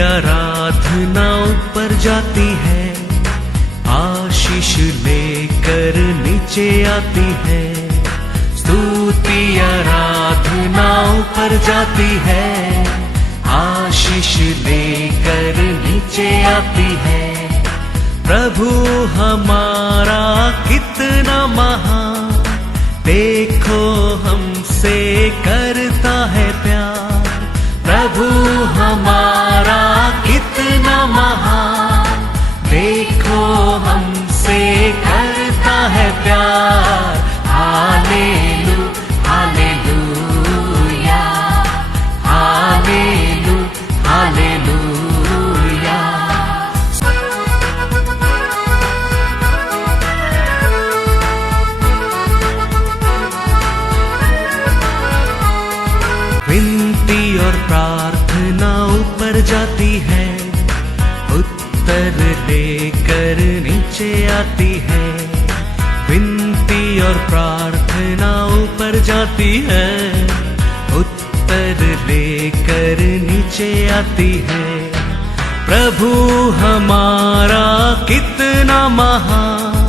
आराधना ऊपर जाती है, आशीष लेकर नीचे आती है। स्तुति आराधना ऊपर जाती है, आशीष लेकर नीचे आती है। प्रभु हमारा कितना महान, देखो हमसे करता है प्यार। प्रभु हमारा कितना महान, देखो हमसे करता है प्यार। हालेलू हालेलूया, हालेलू हालेलूया। विनती और प्रार्थना ऊपर जाती है, उत्तर लेकर नीचे आती है। विनती और प्रार्थना ऊपर जाती है, उत्तर लेकर नीचे आती है। प्रभु हमारा कितना महान,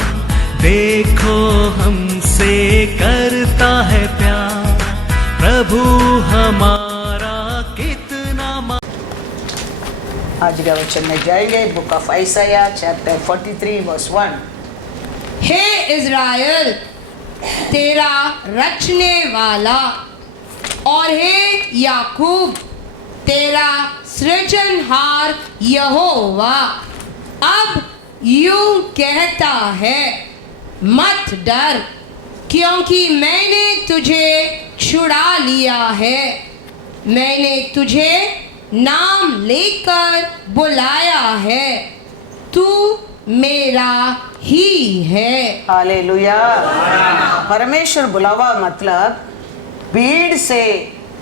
देखो हमसे करता है प्यार। प्रभु हमारा कितना आज का वचन में जाएंगे book of Isaiah chapter 43 verse 1। हे इज़राइल, तेरा रचने वाला, और हे याकूब, तेरा सृजनहार यहोवा अब यूं कहता है, मत डर, क्योंकि मैंने तुझे छुड़ा लिया है। मैंने तुझे नाम लेकर बुलाया है, तू मेरा ही है। हालेलुया। परमेश्वर बुलावा मतलब भीड़ से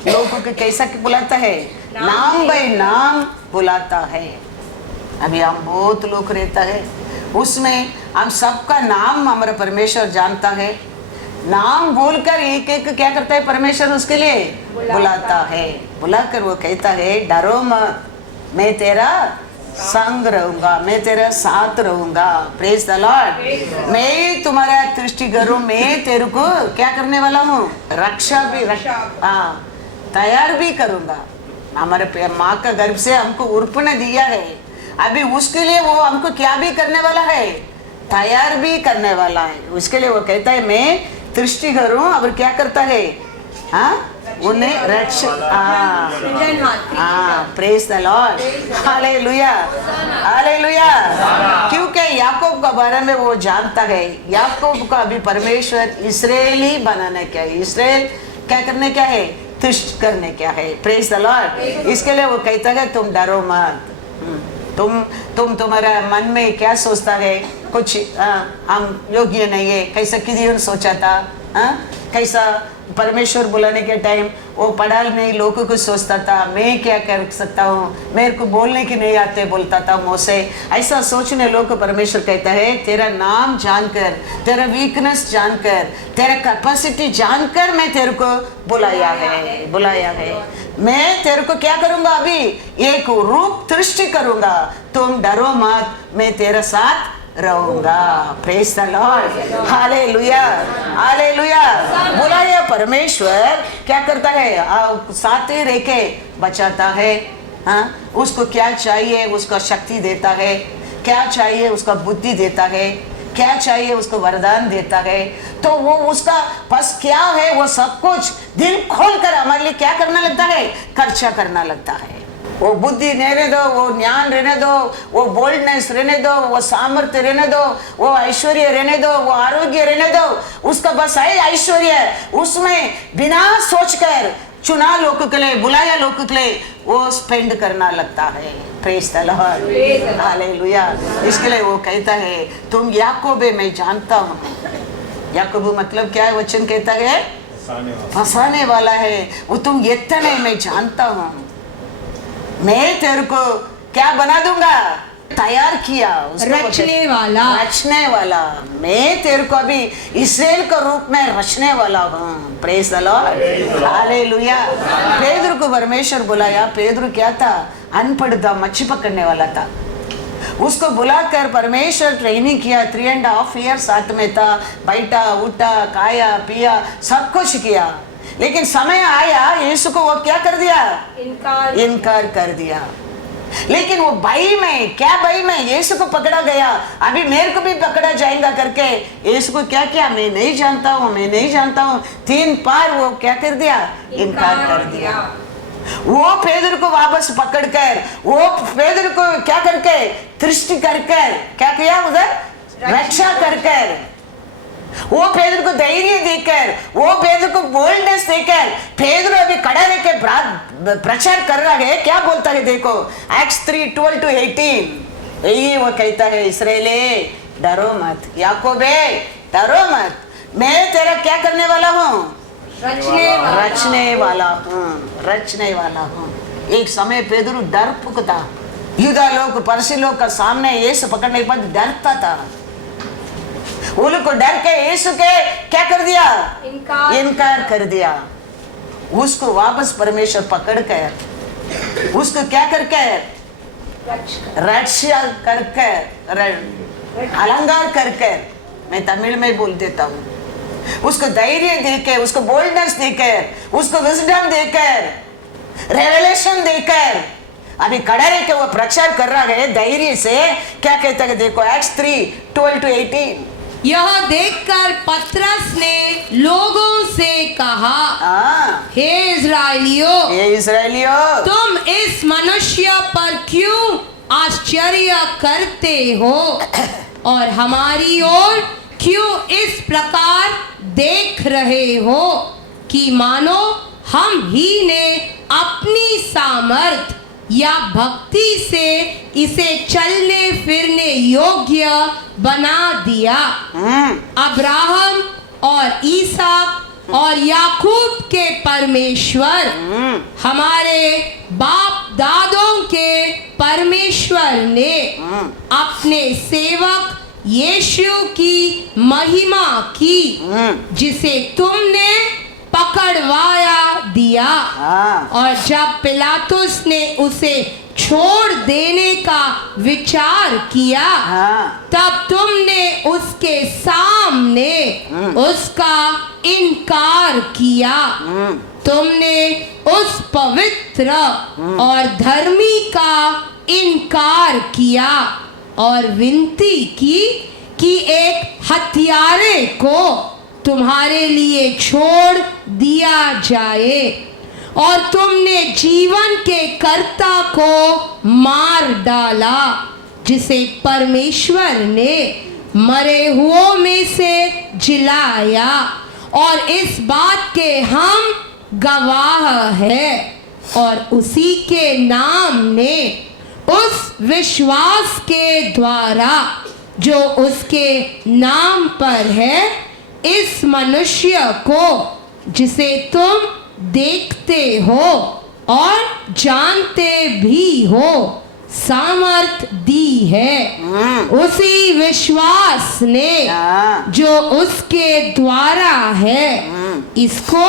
लोगों को कैसा बुलाता है, नाम बाय नाम बुलाता है। अभी हम बहुत लोग रहता है, उसमें हम सबका नाम हमारा परमेश्वर जानता है। नाम बोलकर एक एक क्या करता है परमेश्वर, उसके लिए बुलाता है। बुलाकर वो कहता है, डरो मत, मैं तेरा संग रहूंगा, मैं तेरा साथ रहूंगा। Praise the Lord. मैं तुम्हारा दृष्टि करूं, मैं तेरे को क्या करने वाला हूँ, रक्षा भी तैयार भी करूंगा। हमारे माँ का गर्भ से हमको उर्पण दिया है, अभी उसके लिए वो हमको क्या भी करने वाला है, तैयार भी करने वाला है। उसके लिए वो कहता है मैं दृष्टि करूं, और क्या करता है, उन्हें praise the Lord. Hallelujah hallelujah. क्योंकि याकूब का बारे में वो जानता है, याकूब का अभी परमेश्वर इस्राएली बनाने क्या है, इस्राएल क्या करने क्या है, तुष्ट करने क्या है। Praise the Lord. इसके लिए वो कहता है तुम डरो मत। तुम्हारा मन में क्या सोचता है, कुछ हम योग्य नहीं है, कैसा किसी सोचा था, कैसा परमेश्वर बुलाने के टाइम वो पढ़ा नहीं, लोगों को सोचता था मैं क्या कर सकता हूँ, मेरे को बोलने की नहीं आते बोलता था मुझसे। ऐसा सोचने लोग को परमेश्वर कहता है तेरा नाम जानकर, तेरा वीकनेस जानकर, तेरा कैपेसिटी जानकर मैं तेरे को बुलाया है। मैं तेरे को क्या करूंगा, अभी एक रूप दृष्टि करूंगा, तुम डरो मत, मैं तेरे साथ रहूंगा। Praise the Lord. Hallelujah hallelujah. बुलाया परमेश्वर क्या करता है, साथ ही रह के बचाता है। उसको क्या चाहिए उसका शक्ति देता है, क्या चाहिए उसका बुद्धि देता है, क्या चाहिए उसको वरदान देता है। तो वो उसका बस क्या है, वो सब कुछ दिल खोलकर हमारे लिए क्या करना लगता है, खर्चा करना लगता है। वो बुद्धि रहने दो, वो ज्ञान रहने दो, वो बोल्डनेस रहने दो, वो सामर्थ्य रहने दो, वो ऐश्वर्य रहने दो, वो आरोग्य रहने दो। उसका बस है ऐश्वर्य, उसमें बिना सोचकर चुना लोगों के लिए, बुलाया लोगों के लिए वो स्पेंड करना लगता है। Praise the Lord hallelujah. इसके लिए वो कहता है तुम याकूब मैं जानता हूँ। याकूब मतलब क्या है, वचन कहता है फंसाने वाला है। वो तुम इतने मैं जानता हूँ, मैं तेरे को क्या बना दूंगा, तैयार किया, रचने वाला मैं तेरे को अभी इस्राएल का रूप में रचने वाला हूँ। Praise the Lord hallelujah. पेदर को परमेश्वर बुलाया। पेदर क्या था, अनपढ़ था, मच्छी पकड़ने वाला था। उसको बुलाकर परमेश्वर ट्रेनिंग किया, 3.5 ईयर साथ में था, बैठा उठा खाया पिया सब कुछ किया। लेकिन समय आया यीशु को वो क्या कर दिया? इनकार कर दिया। लेकिन वो भय में, क्या भय में यीशु को पकड़ा गया, अभी मेरे को भी पकड़ा जाएगा करके यीशु को क्या किया? मैं नहीं जानता हूँ, मैं नहीं जानता हूँ। 3 बार वो क्या कर दिया? इनकार कर दिया। वो पेदर को वापस पकड़कर, वो पेदर को क्या करके? दृष्टि करकर क्या किया? उधर रक्षा करकर, वो पेदर को धैर्य देकर, वो पेदर को बोल्डनेस देकर, पेदर अभी खड़ा रहकर प्रचार कर रहा है। क्या बोलता है देखो, एक्ट्स 3:12-18। यही वो कहता है, इस्राएली डरो मत, याकूबे डरो मत, मैं तेरा क्या करने वाला हूँ? रचने वाला हूँ, रचने वाला हूँ। एक समय पेदर डरपोक था। यूदा लोग, परसी लोग का सामने यीशु पकड़ने के बाद डरता था। वो लोग को डर के यीशु के क्या कर दिया? इनकार कर दिया। उसको वापस परमेश्वर पकड़ कर, उसको क्या करके? रक्षा करके, अलंकार करके, मैं तमिल में बोल देता हूँ, उसको धैर्य देकर, उसको बोल्डनेस देकर, उसको विजडम देकर, रेवलेशन देकर अभी खड़ा रह के वो प्रचार कर रहा है धैर्य से। क्या कहता है देखो, एक्ट्स 3:12-18। यह देखकर पतरस ने लोगों से कहा, हे इस्राएलियों, तुम इस मनुष्य पर क्यों आश्चर्य करते हो और हमारी ओर क्यों इस प्रकार देख रहे हो कि मानो हम ही ने अपनी सामर्थ या भक्ति से इसे चलने फिरने योग्य बना दिया। अब्राहम और इसहाक और याकूब के परमेश्वर, हमारे बाप दादों के परमेश्वर ने अपने सेवक यीशु की महिमा की, जिसे तुमने पकड़वाया दिया। और जब पिलातुस ने उसे छोड़ देने का विचार किया, तब तुमने उसके सामने उसका इनकार किया। तुमने उस पवित्र और धर्मी का इनकार किया और विनती की कि एक हत्यारे को तुम्हारे लिए छोड़ दिया जाए, और तुमने जीवन के कर्ता को मार डाला, जिसे परमेश्वर ने मरे हुओं में से जिलाया। और इस बात के हम गवाह हैं, और उसी के नाम ने, उस विश्वास के द्वारा जो उसके नाम पर है, इस मनुष्य को जिसे तुम देखते हो और जानते भी हो सामर्थ दी है। उसी विश्वास ने जो उसके द्वारा है, इसको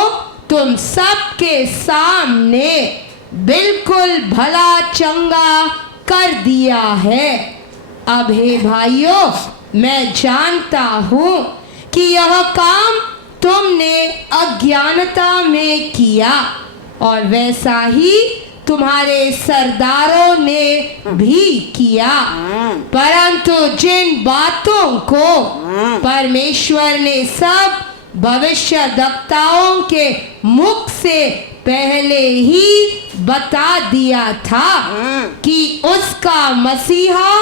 तुम सबके सामने बिल्कुल भला चंगा कर दिया है। अब हे भाइयों, मैं जानता हूँ कि यह काम तुमने अज्ञानता में किया, और वैसा ही तुम्हारे सरदारों ने भी किया। परंतु जिन बातों को परमेश्वर ने सब भविष्यद्वक्ताओं के मुख से पहले ही बता दिया था कि उसका मसीहा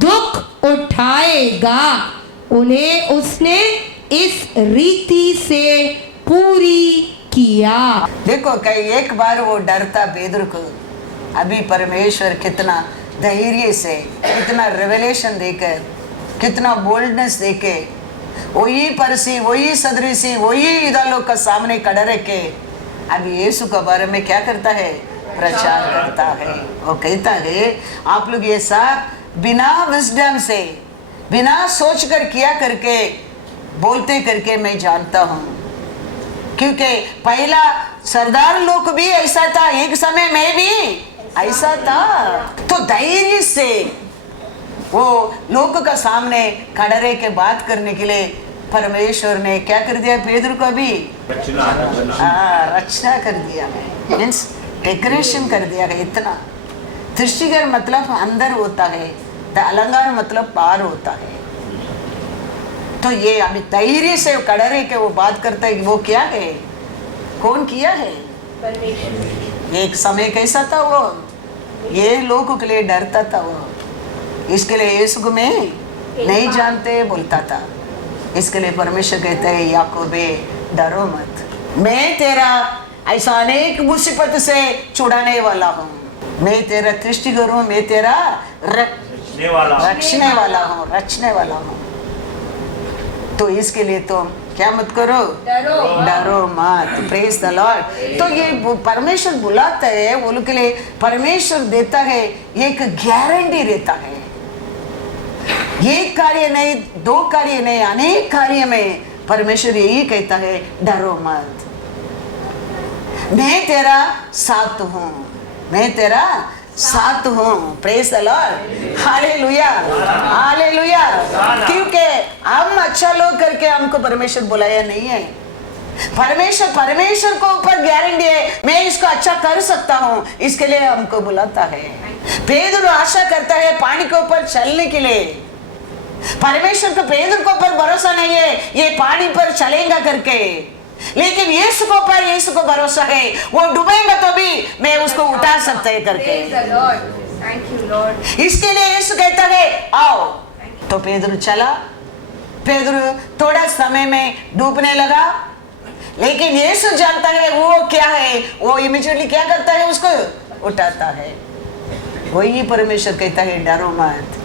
दुख उठाएगा, उन्हें उसने इस रीति से पूरी किया। देखो कई एक बार वो डरता पेदर को, अभी परमेश्वर कितना धैर्य से, कितना रेवलेशन देकर, कितना बोल्डनेस देके, वही परसी, वही सदृशी, वही इधर लोग का सामने खड़ा रह के अभी यीशु के बारे में क्या करता है? प्रचार करता है। वो कहता है आप लोग ये सब बिना विजडम से, बिना सोच कर किया करके, बोलते करके मैं जानता हूँ। क्योंकि पहला सरदार लोग भी ऐसा था, एक समय में भी ऐसा था। तो धैर्य से वो लोगों का सामने खड़े रह के बात करने के लिए परमेश्वर ने क्या कर दिया, पेदर को भी रचना कर दिया, मीन्स डेकोरेशन कर दिया है। इतना दृष्टिगर मतलब अंदर होता है, अलंकार मतलब बाहर होता है। तो ये अभी धैर्य से खड़े रह के वो बात करता है, वो क्या है, कौन किया है, एक समय कैसा था वो, ये लोगों के लिए डरता था वो, इसके लिए यीशु को मैं नहीं जानते बोलता था। इसके लिए परमेश्वर कहते हैं याकूबे डरो मत, मैं तेरा ऐसा अनेक मुसीबत से छुड़ाने वाला हूँ, मैं तेरा दृष्टिगर हूँ, मैं तेरा रखने वाला हूँ। तो इसके लिए तो क्या मत करो, डरो मत। Praise the Lord. तो ये परमेश्वर बुलाता है, वो लोग के लिए परमेश्वर देता है, एक गारंटी देता है। एक कार्य नहीं, दो कार्य नहीं, अनेक कार्य में परमेश्वर यही कहता है डरो मत, मैं तेरा साथ हूँ, मैं तेरा साथ हूँ। Praise the Lord, hallelujah hallelujah. क्योंकि हम अच्छा लोग करके हमको परमेश्वर बुलाया नहीं है, परमेश्वर को ऊपर गारंटी है मैं इसको अच्छा कर सकता हूँ, इसके लिए हमको बुलाता है। पेदर आशा करता है पानी के ऊपर चलने के लिए, परमेश्वर को पेदर को ऊपर भरोसा नहीं है ये पानी पर चलेगा करके, लेकिन यीशु को पर यीशु को भरोसा है, वो डूबेगा तो भी मैं उसको उठा सकता है करके। इसके लिए यीशु कहता है आओ। तो पेदर चला, पेदर थोड़ा समय में डूबने लगा, लेकिन यीशु जानता है वो क्या है, वो इमीडिएटली क्या करता है, उसको उठाता है। वही परमेश्वर कहता है डरो मत,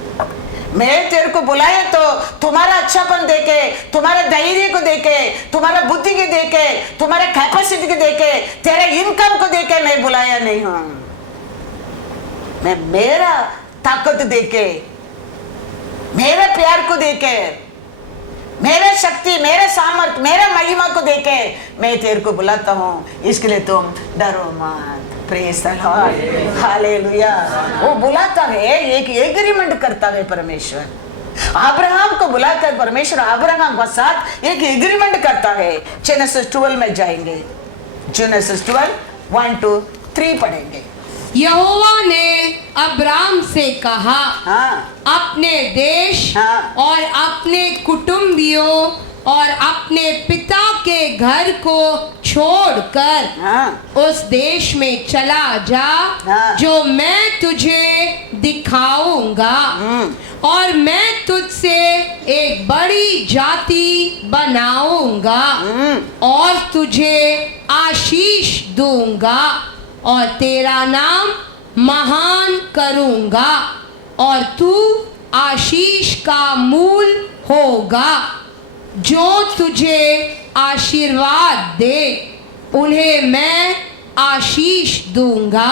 मैं तेरे को बुलाया तो तुम्हारा अच्छापन देके, तुम्हारे धैर्य को देके, तुम्हारा बुद्धि के देके, तुम्हारे कैपेसिटी के देके, तेरे इनकम को देके मैं बुलाया नहीं हूं, मैं मेरा ताकत देके, मेरे प्यार को देके, मेरे शक्ति, मेरे सामर्थ्य, मेरे महिमा को देके मैं तेरे को बुलाता हूं। इसके लिए तुम डरो मत। Praise the Lord, hallelujah. वो बुलाता है, एक एग्रीमेंट करता है परमेश्वर। अब्राहम को बुलाकर परमेश्वर अब्राहम के साथ एक एग्रीमेंट करता है। जेनेसिस 12 में जाएंगे, जेनेसिस 12 1-3 पढ़ेंगे। यहोवा ने अब्राम से कहा, अपने देश और अपने कुटुंबियों और अपने पिता के घर को छोड़कर उस देश में चला जा जो मैं तुझे दिखाऊंगा, और मैं तुझसे एक बड़ी जाति बनाऊंगा और तुझे आशीष दूंगा और तेरा नाम महान करूंगा और तू आशीष का मूल होगा। जो तुझे आशीर्वाद दे उन्हें मैं आशीष दूंगा,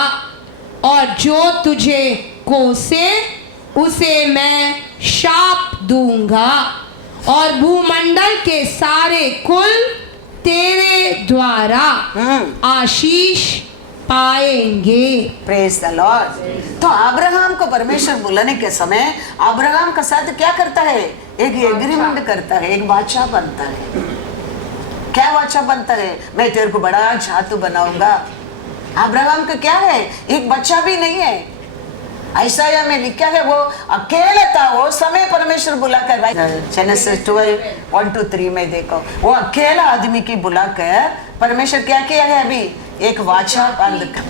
और जो तुझे कोसे उसे मैं शाप दूंगा, और भूमंडल के सारे कुल तेरे द्वारा आशीष पाएंगे। Praise the Lord. तो अब्राहम को परमेश्वर बुलाने के समय अब्राहम का साथ क्या करता है, एक एग्रीमेंट करता है, एक वाचा बनता है। क्या वाचा बनता है, मैं तेरे को बड़ा जातु बनाऊंगा। अब्राहम का क्या है, एक बच्चा भी नहीं है, ऐसा में लिखा है वो अकेला था। वो समय परमेश्वर बुलाकर, जेनेसिस 12:1-3 में देखो, वो अकेला आदमी की बुलाकर परमेश्वर क्या किया है, अभी एक वाचा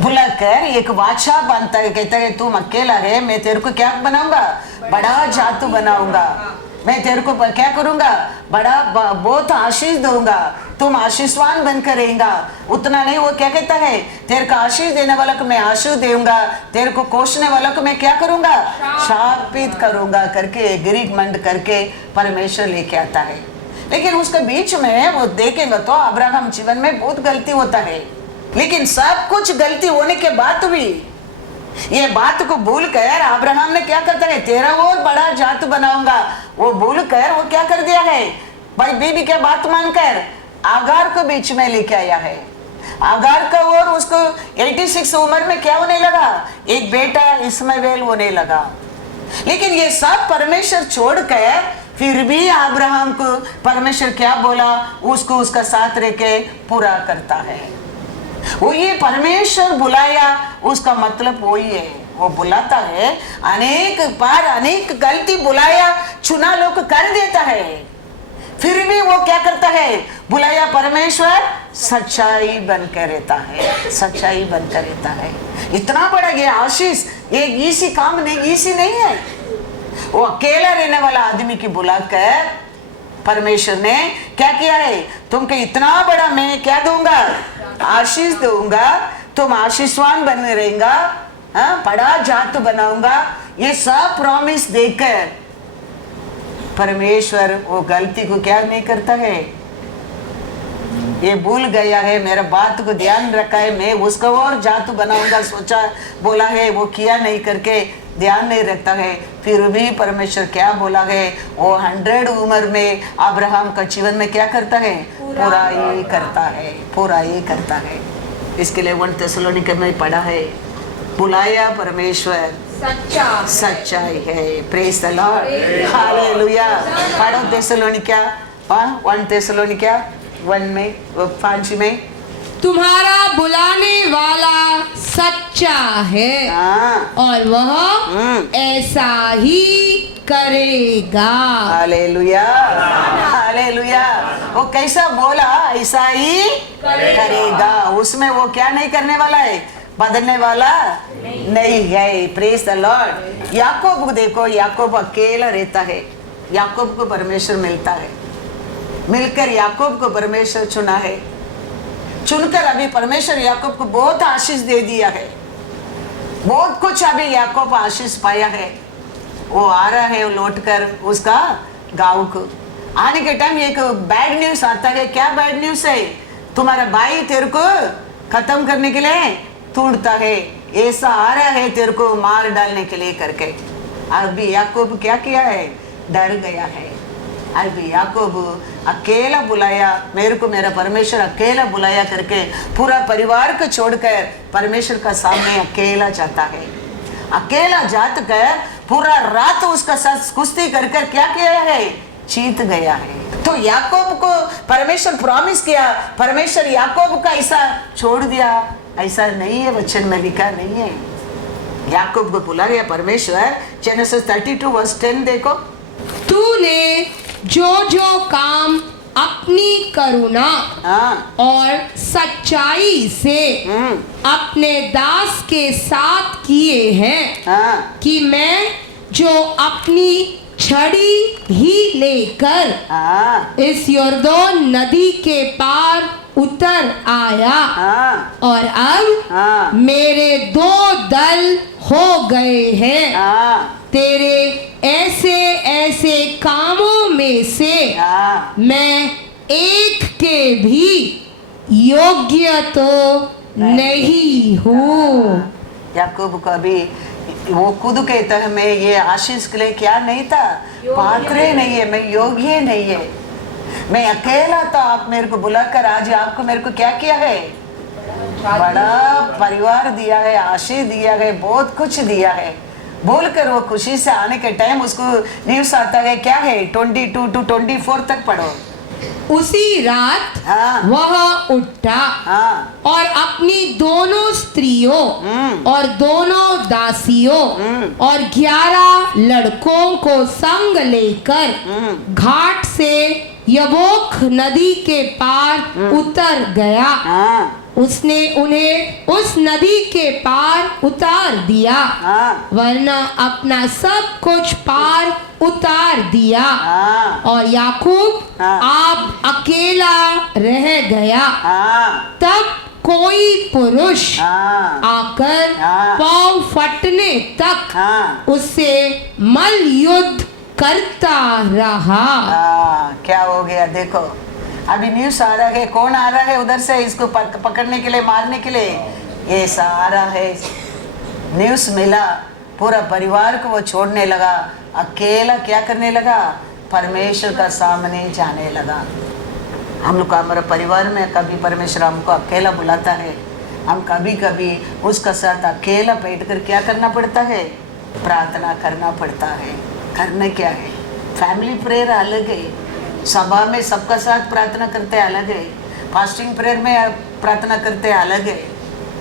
बुलाकर एक वाचा बांधता है, कहता है तुम अकेला है, मैं तेरे को क्या बनाऊंगा, बड़ा जातु बनाऊंगा, मैं तेरे को क्या करूंगा, बड़ा बहुत आशीष दूंगा, तुम आशीषवान बनकर रहेगा। उतना नहीं, वो क्या कहता है, तेरे को आशीष देने वाला को मैं आशीष दूंगा, तेरे को कोसने वाला को मैं क्या करूंगा, शापित करूंगा करके एग्रीमेंट करके परमेश्वर लेके आता है। लेकिन उसके बीच में वो देखेंगे तो अब्राहम जीवन में बहुत गलती होता है, लेकिन सब कुछ गलती होने के बाद भी ये बात को भूल कर अब्राहम ने क्या करता है, तेरा और बड़ा जात बनाऊंगा, वो भूल कर वो क्या कर दिया है, भाई बीबी क्या बात मानकर आगार को बीच में लेके आया है। आगार का और उसको 86 उम्र में क्या होने लगा, एक बेटा इस्माइल होने लगा। लेकिन ये सब परमेश्वर छोड़ कर फिर भी अब्राहम को परमेश्वर क्या बोला उसको उसका साथ रह के पूरा करता है। वो ये परमेश्वर बुलाया उसका मतलब वही है, वो बुलाता है, अनेक बार अनेक गलती बुलाया चुना लोग कर देता है, फिर भी वो क्या करता है, बुलाया परमेश्वर सच्चाई बनकर रहता है, सच्चाई बनकर रहता है। इतना बड़ा ये आशीष ये इसी काम नहीं, इसी नहीं है। वो अकेला रहने वाला आदमी की बुलाकर परमेश्वर ने क्या किया है, तुमको इतना बड़ा मैं क्या दूंगा, आशीष दूंगा, तुम आशीषवान बन रहेगा, हाँ, बड़ा जात बनाऊंगा, ये सब प्रॉमिस देकर परमेश्वर वो गलती को क्या नहीं करता है, ये भूल गया है, मेरा बात को ध्यान रखा है, मैं उसको और जातु बनाऊंगा सोचा बोला है, वो किया नहीं करके ध्यान नहीं रखता है। फिर भी परमेश्वर क्या बोला है, वो 100 उम्र में अब्राहम का जीवन में क्या करता है, पूरा ही करता है, पूरा ही करता है। इसके लिए 1 थिस्सलुनीके में पढ़ा है, बुलाया परमेश्वर सच्चाई है। Praise the Lord, hallelujah. पढ़ो थिस्सलुनीके 1 थिस्सलुनीके 1 में 5 में, तुम्हारा बुलाने वाला सच्चा है और वह ऐसा ही करेगा। Hallelujah, hallelujah. वो कैसा बोला, ऐसा ही करेगा। उसमें वो क्या नहीं करने वाला है, बदलने वाला नहीं है। Praise the Lord. याकूब को देखो, याकूब अकेला रहता है, याकूब को परमेश्वर मिलता है, मिलकर याकूब को परमेश्वर चुना है, चुनकर अभी परमेश्वर याकूब को बहुत आशीष दे दिया है, बहुत कुछ अभी याकूब आशीष पाया है। वो आ रहा है लौटकर उसका गांव को, आने के टाइम एक बैड न्यूज आता है। क्या बैड न्यूज है, तुम्हारा भाई तेरे को खत्म करने के लिए ढूंढता है, ऐसा आ रहा है तेरे को मार डालने के लिए करके। अभी याकूब क्या किया है, डर गया है। अभी याकूब अकेला बुलाया, मेरे को मेरा परमेश्वर अकेला बुलाया करके पूरा परिवार को छोड़कर परमेश्वर का सामने अकेला जाता है। अकेला जात कर पूरा रात उसका साथ कुश्ती कर कर क्या किया है, जीत गया है। तो याकूब को परमेश्वर प्रॉमिस किया, परमेश्वर याकूब का ऐसा छोड़ दिया, ऐसा नहीं है, वचन में लिखा नहीं है। याकूब को बुला गया परमेश्वर। जेनेसिस 32:10 देखो, तूने जो जो काम अपनी करुणा और सच्चाई से अपने दास के साथ किए हैं, कि मैं जो अपनी छड़ी ही लेकर इस यरदोन नदी के पार उतर आया, और अब मेरे 2 दल हो गए हैं, तेरे ऐसे ऐसे कामों में से मैं एक के भी योग्य तो नहीं हूँ। याकूब को अभी वो खुद कहता है मैं ये आशीष के लिए क्या नहीं था, पात्र नहीं है, मैं योग्य नहीं है, मैं अकेला था। आप मेरे को बुलाकर आज आपको मेरे को क्या किया है, बड़ा परिवार दिया है, आशीष दिया है, बहुत कुछ दिया है। बोलकर वो खुशी से आने के टाइम उसको न्यूज़ आता है, क्या है 22 to 24 तक पढ़ो। उसी रात वह उठा और अपनी दोनों स्त्रियों और दोनों दासियों और 11 लड़कों को संग लेकर घाट से यबोक नदी के पार उतर गया। उसने उन्हें उस नदी के पार उतार दिया, वरना अपना सब कुछ पार उतार दिया, और याकूब आप अकेला रह गया। तब कोई पुरुष आकर पाँव फटने तक उससे मल युद्ध करता रहा। क्या हो गया देखो, अभी न्यूज़ आ रहा है, कौन आ रहा है उधर से इसको पकड़ने के लिए, मारने के लिए, ये आ रहा है। न्यूज़ मिला, पूरा परिवार को वो छोड़ने लगा, अकेला क्या करने लगा, परमेश्वर का सामने जाने लगा। हम लोग का हमारे परिवार में कभी परमेश्वर हमको अकेला बुलाता है, हम कभी कभी उसका साथ अकेला बैठकर क्या करना पड़ता है, प्रार्थना करना पड़ता है। करना क्या है, फैमिली प्रेयर अलग है, सभा में सबका साथ प्रार्थना करते अलग है, फास्टिंग प्रेयर में प्रार्थना करते अलग है।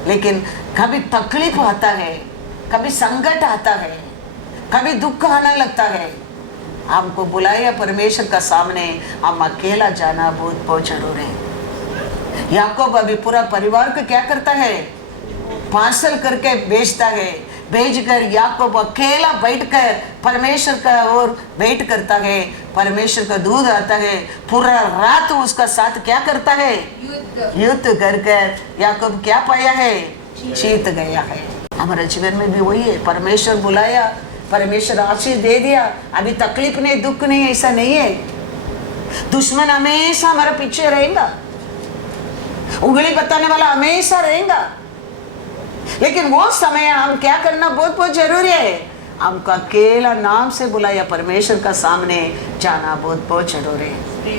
लेकिन कभी तकलीफ आता है, कभी संकट आता है, कभी दुख आने लगता है, हमको बुलाया परमेश्वर का सामने, हम अकेला जाना बहुत जरूर है। याकूब अभी पूरा परिवार को क्या करता है, पार्सल करके भेजता है। भेजकर याकूब अकेला बैठकर परमेश्वर का ओर वेट करता है। परमेश्वर का दूध आता है, पूरा रात उसका साथ क्या करता है, युद्ध कर याकूब क्या पाया है, जीत गया है। हमारे जीवन में भी वही है, परमेश्वर बुलाया, परमेश्वर आशीष दे दिया, अभी तकलीफ नहीं, दुख नहीं, ऐसा नहीं है। दुश्मन हमेशा हमारे पीछे रहेगा, उंगली बताने वाला हमेशा रहेगा। लेकिन वो समय हम क्या करना बहुत जरूरी है, हमको अकेला नाम से बुलाया परमेश्वर का सामने जाना बहुत जरूरी है।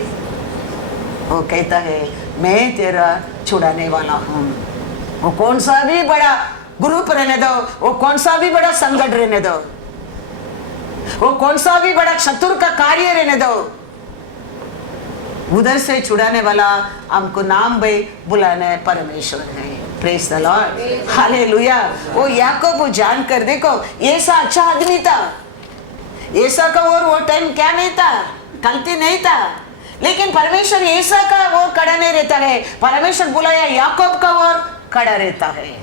वो कहता है मैं तेरा छुड़ाने वाला हूँ। वो कौन सा भी बड़ा ग्रुप रहने दो, वो कौन सा भी बड़ा संकट रहने दो, वो कौन सा भी बड़ा शत्रु का कार्य रहने दो, उधर से छुड़ाने वाला हमको नाम भाई बुलाना परमेश्वर है। Praise the Lord, hallelujah. वो याकूब जानकर, देखो ऐसा अच्छा आदमी था, ऐसा का और वो टाइम क्या नहीं था, गलती नहीं था, लेकिन परमेश्वर ऐसा का वो खड़ा नहीं रहता है। परमेश्वर बुलाया याकूब का और खड़ा रहता है।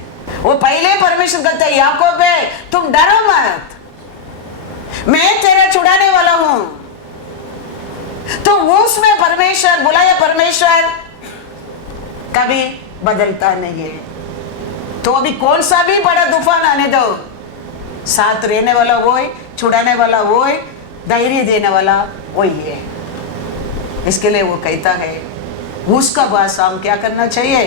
वो पहले परमेश्वर कहता है याकूब है तुम डरो मत, मैं तेरा छुड़ाने वाला हूं। तो उसमें परमेश्वर बुलाया, परमेश्वर कभी बदलता नहीं है। तो अभी कौन सा भी बड़ा तूफान आने दो, साथ रहने वाला वो है, छुड़ाने वाला वो है, धैर्य देने वाला वही है। इसके लिए वो कहता है उसका बात हम क्या करना चाहिए,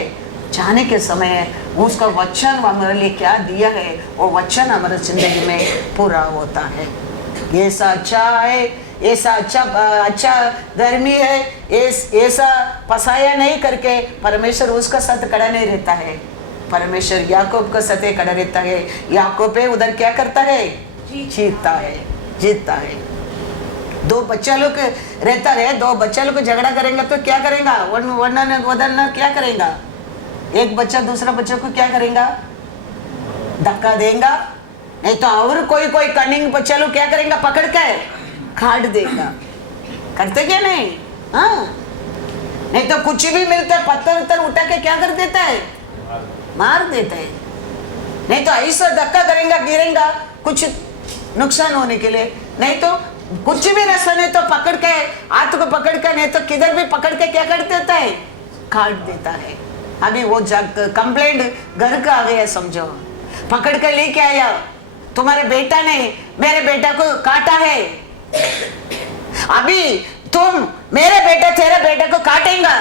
जाने के समय उसका वचन हमारे लिए क्या दिया है, वो वचन हमारे जिंदगी में पूरा होता है। ऐसा अच्छा है, ऐसा अच्छा गर्मी है, ऐसा पसाया नहीं करके परमेश्वर उसका साथ खड़ा नहीं रहता है। परमेश्वर याकूब का साथ खड़ा रहता है। याकूब उधर क्या करता है, जीतता है। दो बच्चा लोग रहता है, दो बच्चा लोग झगड़ा करेंगे तो क्या करेगा, वरना क्या करेगा, एक बच्चा दूसरा बच्चा को क्या करेगा, धक्का देगा, नहीं तो और कोई कनिंग बच्चा लोग क्या करेगा, पकड़ के काट देगा। करते क्या नहीं, हाँ, नहीं तो कुछ भी मिलता है पत्थर उठा के क्या कर देता है, मार देता है। नहीं तो ऐसा धक्का करेगा, गिरेगा कुछ नुकसान होने के लिए, नहीं तो कुछ भी रास्ता नहीं तो पकड़ के, हाथ को पकड़ के, नहीं तो किधर भी पकड़ के क्या कर देता है, काट देता है। अभी वो कंप्लेंट घर का आ गया, समझो, पकड़ के लेके आया, तुम्हारे बेटा ने मेरे बेटा को काटा है, अभी तुम मेरे तेरे बेटे को काटेगा,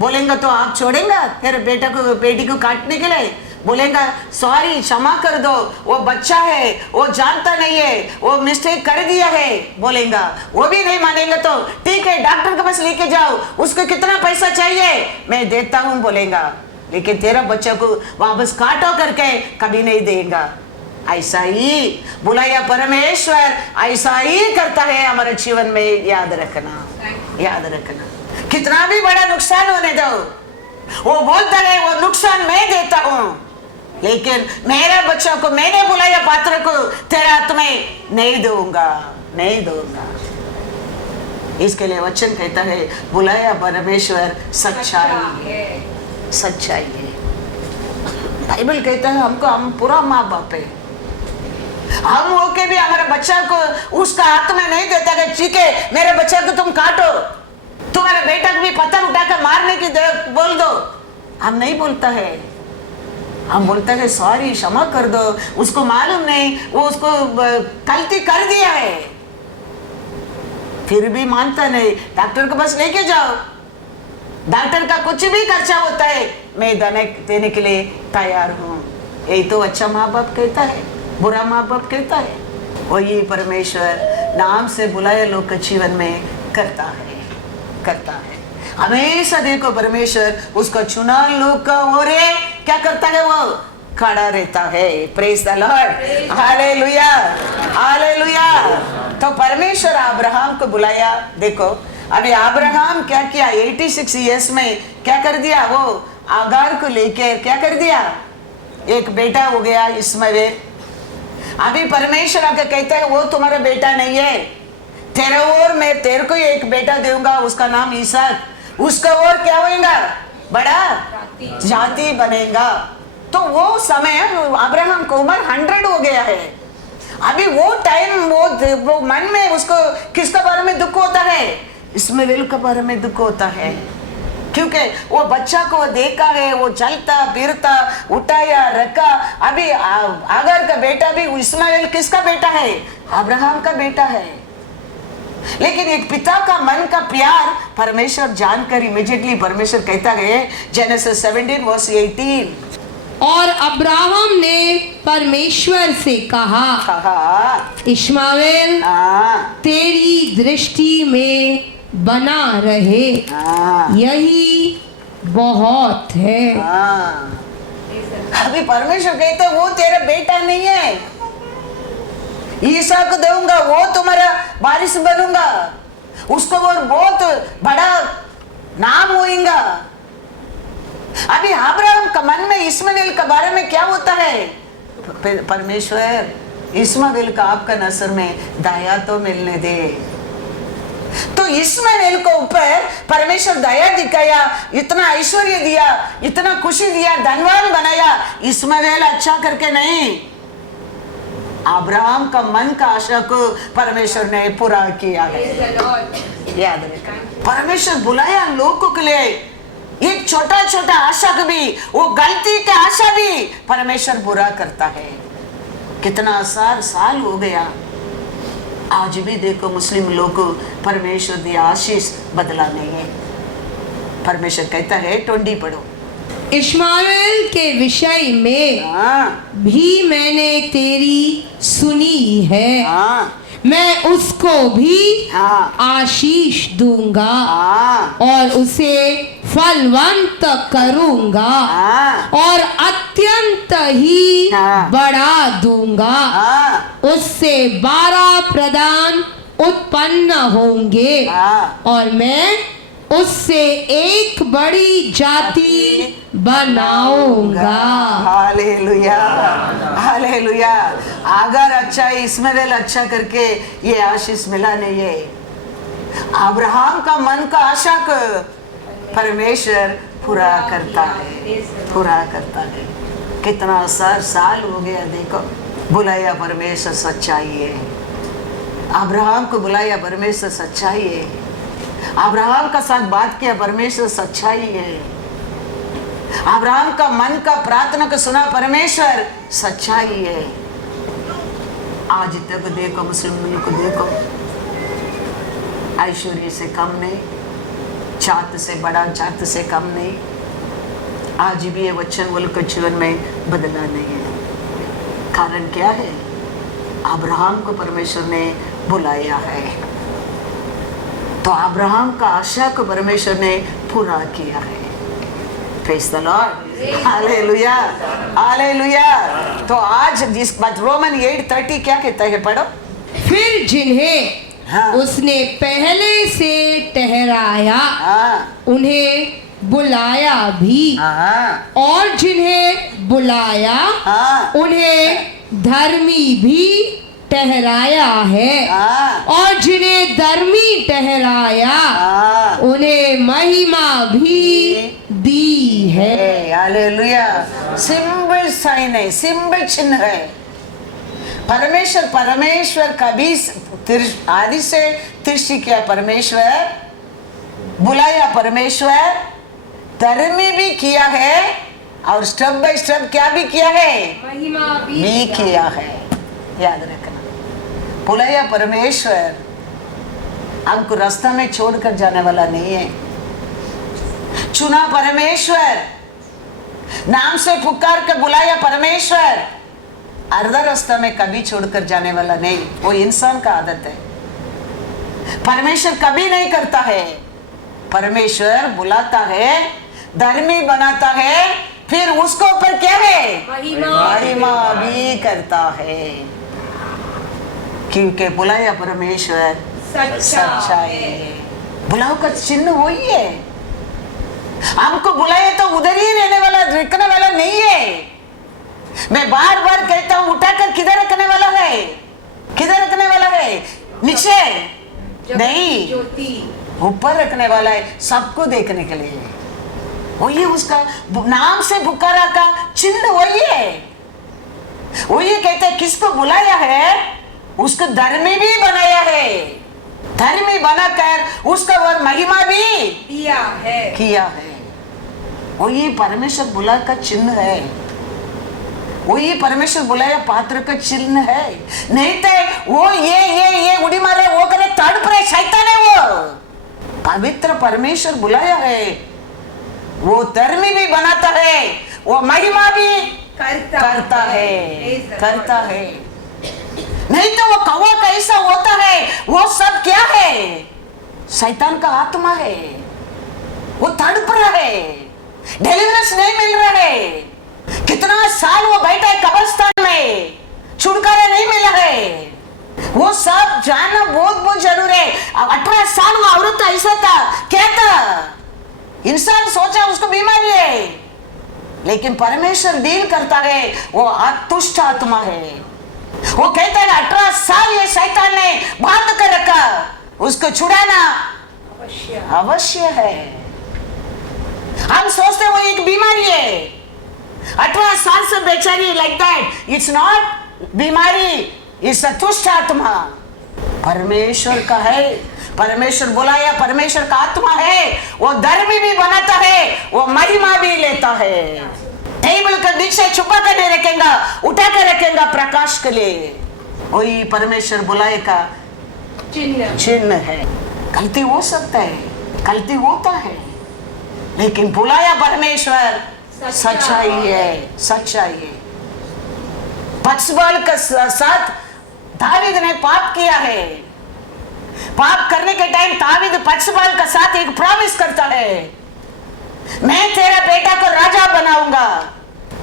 बोलेंगे तो आप छोड़ेंगे तेरे बेटी को काटने के लिए, बोलेगा सॉरी क्षमा कर दो, वो बच्चा है, वो जानता नहीं है, वो मिस्टेक कर दिया है, बोलेगा। वो भी नहीं मानेंगे तो ठीक है डॉक्टर के पास लेके जाओ, उसको कितना पैसा चाहिए मैं देता हूँ, बोलेगा। लेकिन तेरा बच्चा को वापस काटो करके कभी नहीं देगा। ऐसा ही बुलाया परमेश्वर, ऐसा ही करता है हमारे जीवन में। याद रखना कितना भी बड़ा नुकसान होने दो, वो बोलता है वो नुकसान मैं देता हूँ, लेकिन मेरे बच्चों को मैंने बुलाया पात्र को तेरा हाथ में नहीं दूंगा। इसके लिए वचन कहता है बुलाया परमेश्वर सच्चाई है। बाइबल कहता है हम पूरा माँ बाप है, हम होके भी हमारे बच्चा को उसका हाथ में नहीं देता कि ठीक है मेरे बच्चे को तुम काटो, तुम्हारे बेटा को भी पत्थर उठाकर मारने की बोल दो, हम नहीं बोलता है। हम बोलते हैं सॉरी क्षमा कर दो, उसको मालूम नहीं, वो उसको गलती कर दिया है, फिर भी मानता नहीं, डॉक्टर के पास लेके जाओ, डॉक्टर का कुछ भी खर्चा होता है मैं देने के लिए तैयार हूँ। यही तो अच्छा माँ बाप कहता है, बुरा माँ बाप कहता है। वही परमेश्वर नाम से बुलाए लोग के जीवन में करता है। हमेशा देखो परमेश्वर उसका चुना लोग का और क्या करता है, वो खड़ा रहता है। Praise the Lord, hallelujah, hallelujah. तो परमेश्वर अब्राहम को बुलाया। देखो अभी अब्राहम क्या किया, 86 इयर्स में क्या कर दिया, वो आगार को लेकर क्या कर दिया, एक बेटा हो गया इस्माइल। अभी परमेश्वर आके कहता है वो तुम्हारा बेटा नहीं है, तेरे और मैं तेरे को एक बेटा दूंगा, उसका नाम इसहाक, उसका और क्या होगा, बड़ा जाति बनेगा। तो वो समय अब्राहम को उम्र 100 हो गया है। अभी वो टाइम वो मन में उसको किसका बारे में दुख होता है, इस्माइल के बारे में दुख होता है, क्योंकि वो बच्चा को देखा है, वो चलता फिरता उठाया रखा। अभी आगर का बेटा भी इस्माइल किसका बेटा है, अब्राहम का बेटा है। लेकिन एक पिता का मन का प्यार परमेश्वर जानकर इमीडिएटली परमेश्वर कहता है, जेनेसिस 17 वर्स 18, और अब्राहम ने परमेश्वर से कहा, इश्माएल तेरी दृष्टि में बना रहे, यही बहुत है। अभी परमेश्वर कहते वो तेरा बेटा नहीं है, ईसा को दूंगा, वो तुम्हारा वारिस बनूंगा, उसको वो बहुत बड़ा नाम होगा। अभी अब्राहम का मन में इस्माइल के बारे में क्या होता है, परमेश्वर इस्माइल का आपका नजर में दया तो मिलने दे। तो इस्माइल को ऊपर परमेश्वर दया दिखाया, इतना ऐश्वर्य दिया, इतना खुशी दिया, धनवान बनाया। इस्माइल अच्छा करके नहीं, अब्राहम का मन का आशा को परमेश्वर ने पूरा किया है। याद रखना, परमेश्वर बुलाया लोगों के लिए, एक छोटा छोटा आशा को भी, वो गलती का आशा भी परमेश्वर पूरा करता है। कितना साल हो गया, आज भी देखो मुस्लिम लोग को परमेश्वर दिया आशीष बदला नहीं है। परमेश्वर कहता है 20 पढ़ो, इश्माएल के विषय में भी मैंने तेरी सुनी है, मैं उसको भी आशीष दूंगा और उसे फलवंत करूंगा और अत्यंत ही बढ़ा दूंगा। उससे 12 प्रधान उत्पन्न होंगे और मैं उससे एक बड़ी जाति बनाऊंगा। Hallelujah, hallelujah. अगर अच्छा इस्माइल अच्छा करके ये आशीष मिला नहीं है, अब्राहम का मन का आशा को परमेश्वर पूरा करता है, पूरा करता है। कितना साल हो गया, देखो बुलाया परमेश्वर सच्चाई है, अब्राहम को बुलाया परमेश्वर सच्चाई है, अब्राहम का साथ बात किया परमेश्वर सच्चाई है, अब्राहम का मन का प्रार्थना को सुना परमेश्वर सच्चाई है। आज तक देखो मुस्लिम को देखो, ऐश्वर्य से कम नहीं, जात से बड़ा जात से कम नहीं, आज भी ये वचन वो के जीवन में बदला नहीं है। कारण क्या है, अब्राहम को परमेश्वर ने बुलाया है, तो अब्राहम का आशा को परमेश्वर ने पूरा किया है। Praise the Lord, hallelujah, hallelujah. तो आज जिस बात रोमन 8:30 क्या कहता है, पढ़ो। फिर जिन्हें उसने पहले से ठहराया उन्हें बुलाया भी, और जिन्हें बुलाया उन्हें धर्मी भी ठहराया है, और जिन्हें धर्मी ठहराया उन्हें महिमा भी दी है। हालेलुया। सिंबल साइन है, सिंबल चिन्ह है। परमेश्वर कभी आदि से सृष्टि किया परमेश्वर, बुलाया परमेश्वर, धर्मी भी किया है, और स्टेप बाय स्टेप क्या भी किया है, महिमा भी किया है। याद रखना, बुलाया परमेश्वर हमको रास्ता में छोड़कर जाने वाला नहीं है। चुना परमेश्वर, नाम से पुकार कर बुलाया परमेश्वर, अर्धा रास्ता में कभी छोड़कर जाने वाला नहीं। वो इंसान का आदत है, परमेश्वर कभी नहीं करता है। परमेश्वर बुलाता है, धर्मी बनाता है, फिर उसको ऊपर क्या है, महिमा भी करता है, क्योंकि बुलाया परमेश्वर सच्चा है। बुलाओ का चिन्ह वही है। हमको बुलाया तो उधर ही रहने वाला, रखने वाला नहीं है। मैं बार बार कहता हूँ, उठाकर किधर रखने वाला है, किधर रखने वाला है, नीचे नहीं, ऊपर रखने वाला है, सबको देखने के लिए। वही उसका नाम से पुकारा का चिन्ह वही है। वही कहते हैं किसको बुलाया है उसको धर्मी भी बनाया है, धर्मी बनाकर उसका और महिमा भी किया है। वही परमेश्वर बुला का चिन्ह है, वही परमेश्वर बुलाया पात्र का चिन्ह है। नहीं तो वो ये उड़ी मारे, वो करे, तड़प रहे, शैतान है वो। पवित्र परमेश्वर बुलाया है, वो धर्मी भी बनाता है, वो महिमा भी करता है। नहीं तो वो कौवा कैसा होता है, वो सब क्या है, शैतान का आत्मा है। वो तड़प रहा है, डिलीवरेंस नहीं मिल रहा है, कितना साल वो बैठा है कब्रिस्तान में, छुटकारा नहीं मिला है। वो सब जानना बहुत जरूरी है। 18 साल वो औरत ऐसा था, क्या था, इंसान सोचा उसको बीमारी है, लेकिन परमेश्वर डील करता है, वो दुष्ट आत्मा है। वो कहता है 18 साल ये शैतान ने बांध कर रखा, उसको छुड़ाना अवश्य है। हम सोचते वो एक बीमारी है, 18 साल से बेचारी लाइक दैट, इट्स नॉट बीमारी, इट्स अ दुष्ट आत्मा। परमेश्वर का है, परमेश्वर बुलाया, परमेश्वर का आत्मा है, वो धर्मी भी बनाता है, वो महिमा भी लेता है। टेबल के नीचे छुपा कर नहीं रखेगा, उठा कर रखेगा प्रकाश के लिए। वही परमेश्वर बुलाए का चिन्ह है। गलती हो सकता है, गलती होता है, लेकिन बुलाया परमेश्वर सच्चाई है, सच्चाई है। पक्षबल के साथ दावीद ने पाप किया है। पाप करने के टाइम दावीद पक्षबल के साथ एक प्रॉमिस करता है, मैं तेरा बेटा को राजा बनाऊंगा।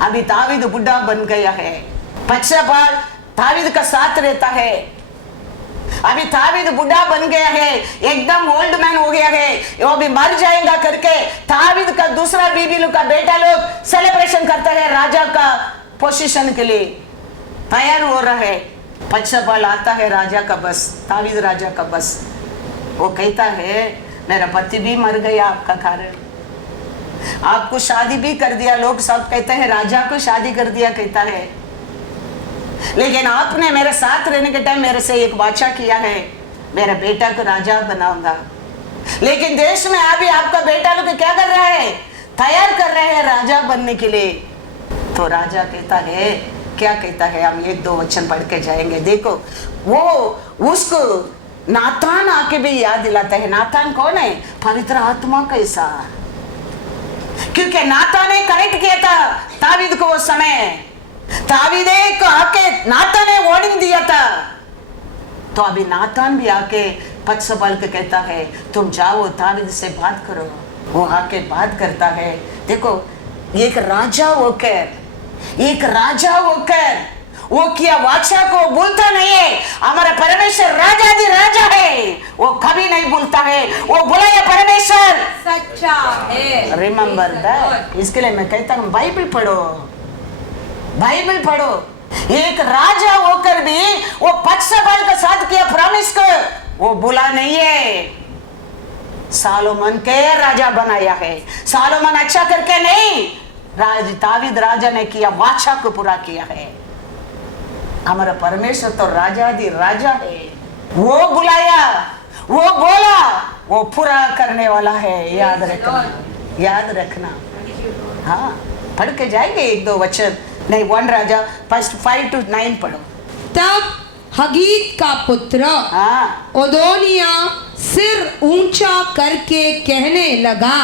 अभी दावीद बुढ़ा बन गया है, पक्षबल दावीद का साथ रहता है। अभी दावीद बुढ़ा बन गया है, एकदम ओल्ड मैन हो गया है, वो भी मर जाएगा करके दावीद का दूसरा बीबी लोग का बेटा लोग सेलिब्रेशन करता है, राजा का पोजीशन के लिए तैयार हो रहा है। पक्षबल आता है राजा का बस, दावीद राजा का बस। वो कहता है मेरा पति भी मर गया आपका कारण, आपको शादी भी कर दिया, लोग सब कहते हैं राजा को शादी कर दिया कहता है, लेकिन आपने मेरे साथ रहने के टाइम मेरे से एक वाचा किया है, मेरा बेटा को राजा बनाऊंगा। लेकिन देश में अभी आपका बेटा लोग क्या कर रहा है, तैयार कर रहे हैं राजा बनने के लिए। तो राजा कहता है, क्या कहता है, हम 1-2 वचन पढ़ के जाएंगे। देखो वो उसको नातान आके भी याद दिलाता है। नातान कौन है, पवित्र आत्मा कैसा, क्योंकि नातान ने करेक्ट किया था दावीद को उस समय। दावीद को आके नातान ने वार्निंग दिया था, तो अभी नातान भी आके पक्षबल को कहता है तुम जाओ दावीद से बात करो। वो आके बात करता है। देखो एक राजा होकर वो किया वाचा को भूलता नहीं है। हमारा परमेश्वर राजा दी राजा है, वो कभी नहीं भूलता है। वो बुलाया परमेश्वर सच्चा है। Remember that. इसके लिए मैं कहता हूँ बाइबल पढ़ो, बाइबल पढ़ो। एक राजा होकर भी वो पक्षबल के साथ किया प्रॉमिस को वो भूला नहीं है। सालोमन के राजा बनाया है, सालोमन अच्छा करके नहीं, दावीद राजा ने किया वाचा को पूरा किया है। हमारा परमेश्वर तो राजा दी राजा है, वो बुलाया, वो बोला, वो पूरा करने वाला है। याद रखना, याद रखना। हाँ पढ़ के जाएंगे 1-2 वचन, नहीं 1 राजा 5-9 पढ़ो। तब हगीत का पुत्र ओदोनिया सिर ऊंचा करके कहने लगा,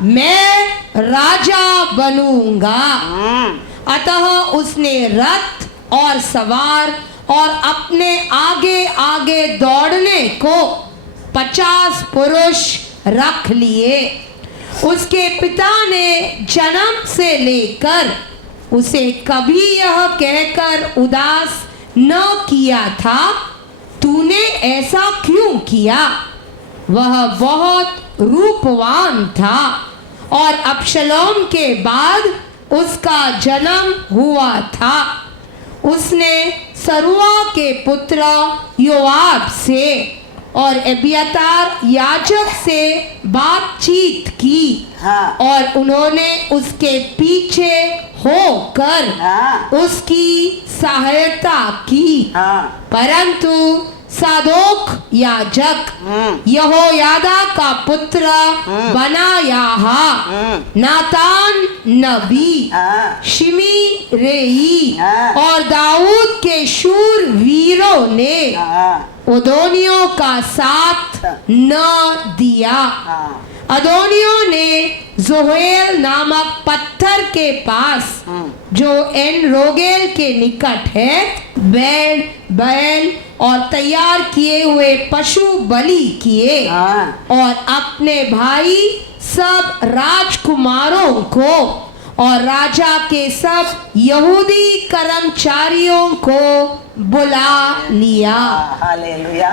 मैं राजा बनूंगा। अतः उसने रथ और सवार और अपने आगे आगे दौड़ने को 50 पुरुष रख लिए। उसके पिता ने जन्म से लेकर उसे कभी यह कहकर उदास न किया था, तूने ऐसा क्यों किया? वह बहुत रूपवान था और अबशलोम के बाद उसका जन्म हुआ था। उसने सरुआ के पुत्र योआब से और अबियातार याजक से बातचीत की। हाँ। और उन्होंने उसके पीछे होकर हाँ। उसकी सहायता की। हाँ। परंतु सादोक याजक, यहोयादा का पुत्र बनायाह, नातान नबी, शिमी रेई और दाऊद के शूर वीरों ने अदोनियों का साथ न दिया। अदोनियों ने जोहेल नामक पत्थर के पास, जो एन रोगेल के निकट है, बैल और तैयार किए हुए पशु बलि किए और अपने भाई सब राजकुमारों को और राजा के सब यहूदी कर्मचारियों को बुला लिया। हालेलुया।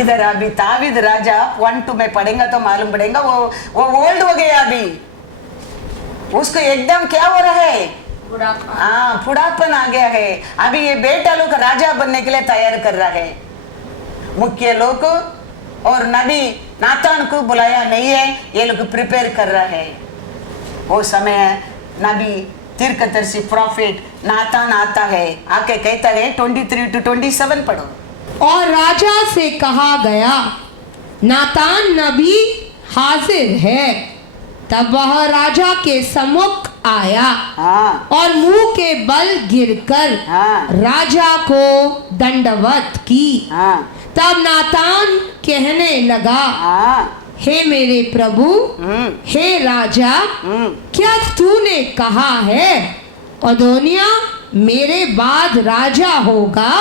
इधर अभी दाऊद राजा 1-2 में पढ़ेगा तो मालूम पड़ेगा, वो ओल्ड हो गया अभी, उसको एकदम क्या हो रहा है, हाँ बुढ़ापन आ गया है। अभी ये बेटा लोग राजा बनने के लिए तैयार कर रहा है। मुख्य लोग और नबी नातान को बुलाया नहीं है, ये लोग प्रिपेयर कर रहा है। वो समय नबी तीर्कदर्शी प्रॉफिट नातान आता है, आके कहता है 23-27 पढ़ो। और राजा से कहा गया, नातान नबी हाजिर है। तब वह राजा के सम्मुख आया। हाँ। और मुंह के बल गिरकर राजा को दंडवत की। तब नातान कहने लगा, हे मेरे प्रभु, हे राजा, क्या तूने कहा है अदोनिया मेरे बाद राजा होगा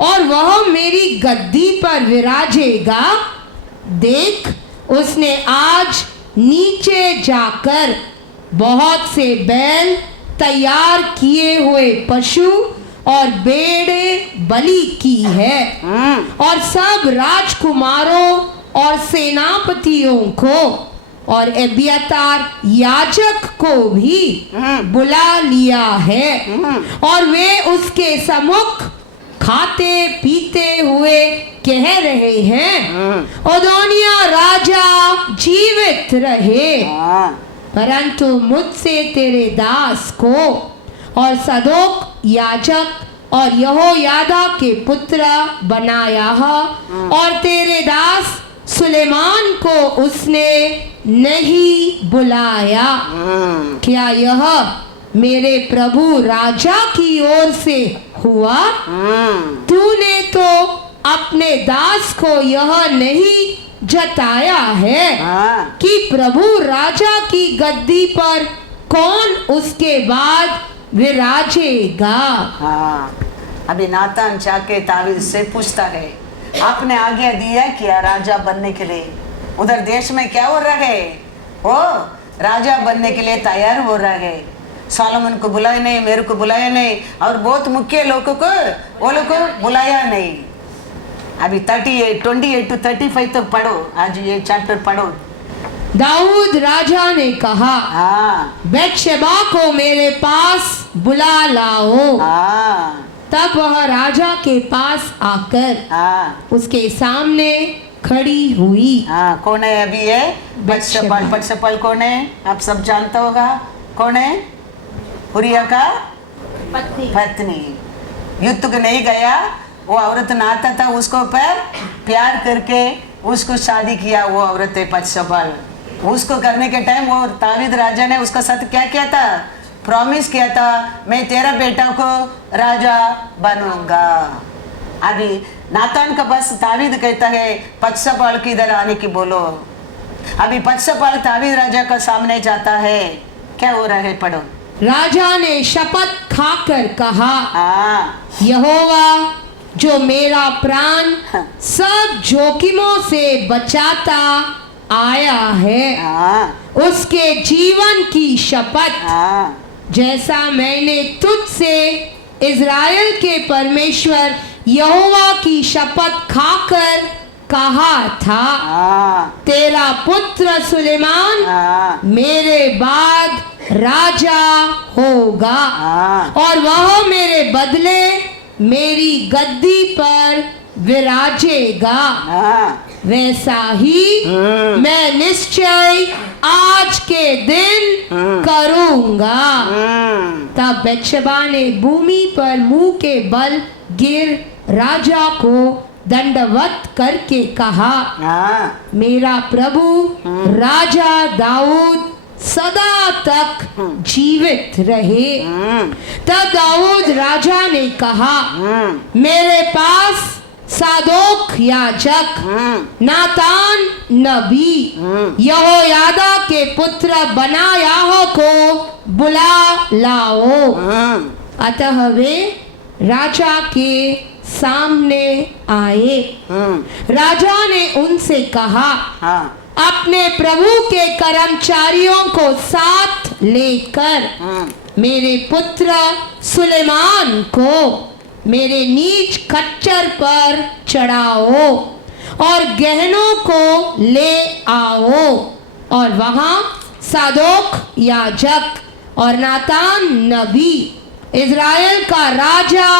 और वह मेरी गद्दी पर विराजेगा? देख, उसने आज नीचे जाकर बहुत से बैल, तैयार किए हुए पशु और भेड़े बलि की है और सब राजकुमारों और सेनापतियों को और अबियातार याजक को भी बुला लिया है और वे उसके सम्मुख खाते पीते हुए कह रहे हैं, अदोनिया राजा जीवित रहे। परंतु मुझसे तेरे दास को और सदोक याजक और यहोयादा के पुत्र बनायाह और तेरे दास सुलेमान को उसने नहीं बुलाया। क्या यह मेरे प्रभु राजा की ओर से हुआ? तूने तो अपने दास को यह नहीं जताया है कि प्रभु राजा की गद्दी पर कौन उसके बाद विराजेगा। अभी नातान जाके दाऊद से पूछता है, आपने आज्ञा दिया क्या राजा बनने के लिए? उधर देश में क्या हो रहा है? वो राजा बनने के लिए तैयार हो रहा है। सोलोमन को बुलाया नहीं, मेरे को बुलाया नहीं और बहुत मुख्य लोगों को वो लोग को बुलाया नहीं। अभी 28-35 तक पढ़ो, आज ये चैप्टर पढ़ो। दाऊद राजा ने कहा, बैतशेबा को मेरे पास बुला लाओ। तब वह राजा के पास आकर उसके सामने खड़ी हुई। कौन है अभी? ये बैतशेबा कौन है? आप सब जानते होगा कौन है? उरिया का पत्नी। युद्ध को नहीं गया, वो औरत नाता था, उसको पर प्यार करके उसको शादी किया। वो औरत है बैतशेबा। उसको करने के टाइम वो दाऊद राजा ने उसका साथ क्या किया था? प्रॉमिस किया था, मैं तेरा बेटा को राजा बनूंगा। अभी नातान का बस दाऊद कहता है बैतशेबा की इधर आने की बोलो। अभी बैतशेबा दाऊद राजा का सामने जाता है, क्या हो रहा है पढ़ो। राजा ने शपथ खाकर कहा, यहोवा जो मेरा प्राण सब जोखिमों से बचाता आया है, हाँ उसके जीवन की शपथ, हाँ जैसा मैंने तुझसे इज़राइल के परमेश्वर यहोवा की शपथ खाकर कहा था, हाँ तेरा पुत्र सुलेमान हाँ मेरे बाद राजा होगा हाँ और वह मेरे बदले मेरी गद्दी पर विराजेगा। हाँ वैसा ही मैं निश्चय आज के दिन करूंगा। तब बत्शबा ने भूमि पर मुंह के बल गिर राजा को दंडवत करके कहा, हाँ मेरा प्रभु राजा दाऊद सदा तक जीवित रहे। तब दाऊद राजा ने कहा, मेरे पास सादोक याजक, नातान नबी, यहोयादा के पुत्र बनायाह को बुला लाओ। अतः वे राजा के सामने आए। राजा ने उनसे कहा, हाँ अपने प्रभु के कर्मचारियों को साथ लेकर मेरे पुत्र सुलेमान को मेरे नीच खच्चर पर चढ़ाओ और गहनों को ले आओ। और वहां सादोक याजक और नातान नबी इज़राइल का राजा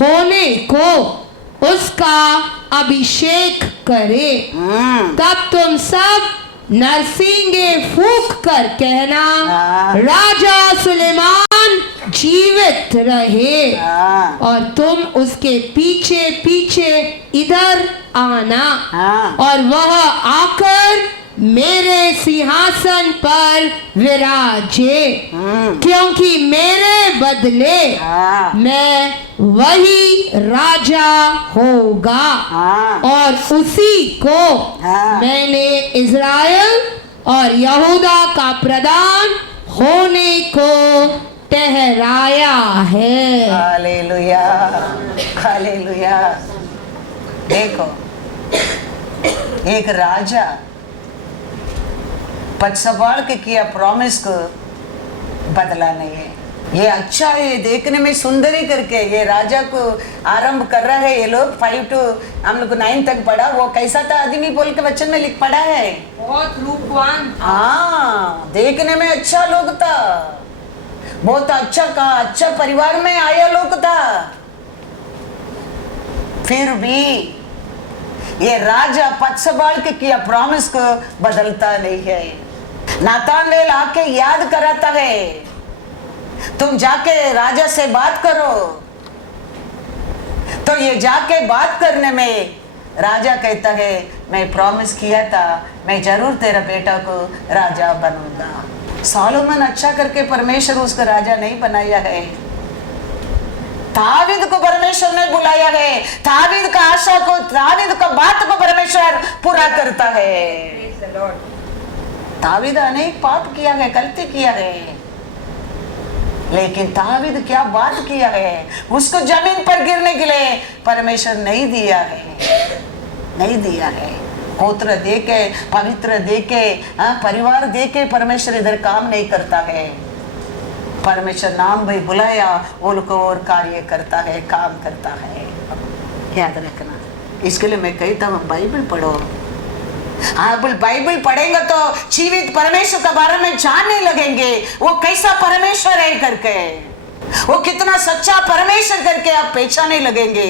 होने को उसका अभिषेक करे। तब तुम सब नरसिंगे फूंक कर कहना, राजा सुलेमान जीवित रहे। और तुम उसके पीछे पीछे इधर आना और वह आकर मेरे सिंहासन पर विराजे, क्योंकि मेरे बदले मैं वही राजा होगा और उसी को मैंने इज़राइल और यहूदा का प्रधान होने को ठहराया है। Hallelujah hallelujah. देखो, एक राजा पद संभाल के किया प्रॉमिस को बदला नहीं है। ये अच्छा है, ये देखने में सुंदरी करके ये राजा को आरंभ कर रहा है। ये लोग 5 to हम लोग 9 तक पढ़ा, वो कैसा था आदमी बोल के वचन में लिख पड़ा है, बहुत रूपवान था। हाँ देखने में अच्छा लोग था, बहुत अच्छा कहा, अच्छा परिवार में आया लोग था। फिर भी ये राजा पद संभाल के किया प्रॉमिस को बदलता नहीं है। नातानवेल आके याद कराता है, तुम जाके राजा से बात करो। तो ये जाके बात करने में राजा कहता है, मैं प्रॉमिस किया था, मैं जरूर तेरा बेटा को राजा बनूंगा। सोलोमन अच्छा करके परमेश्वर उसका राजा नहीं बनाया है। दावीद को परमेश्वर ने बुलाया है, दावीद का आशा को, दावीद का बात को परमेश्वर पूरा करता है। दावीद अनेक पाप किया है, गलती किया है, लेकिन दावीद क्या बात किया है, उसको जमीन पर गिरने के लिए परमेश्वर नहीं दिया है, नहीं दिया है। गोत्र देके, पवित्र देके, परिवार देके परमेश्वर इधर काम नहीं करता है। परमेश्वर नाम भी बुलाया, उनको और कार्य करता है, काम करता है। याद रखना, इसके लिए मैं कहता हूँ बाइबल पढ़ो। आप बाइबल पढ़ेंगे तो जीवित परमेश्वर के बारे में जानने लगेंगे, वो कैसा परमेश्वर है करके, वो कितना सच्चा परमेश्वर करके आप पहचानने लगेंगे।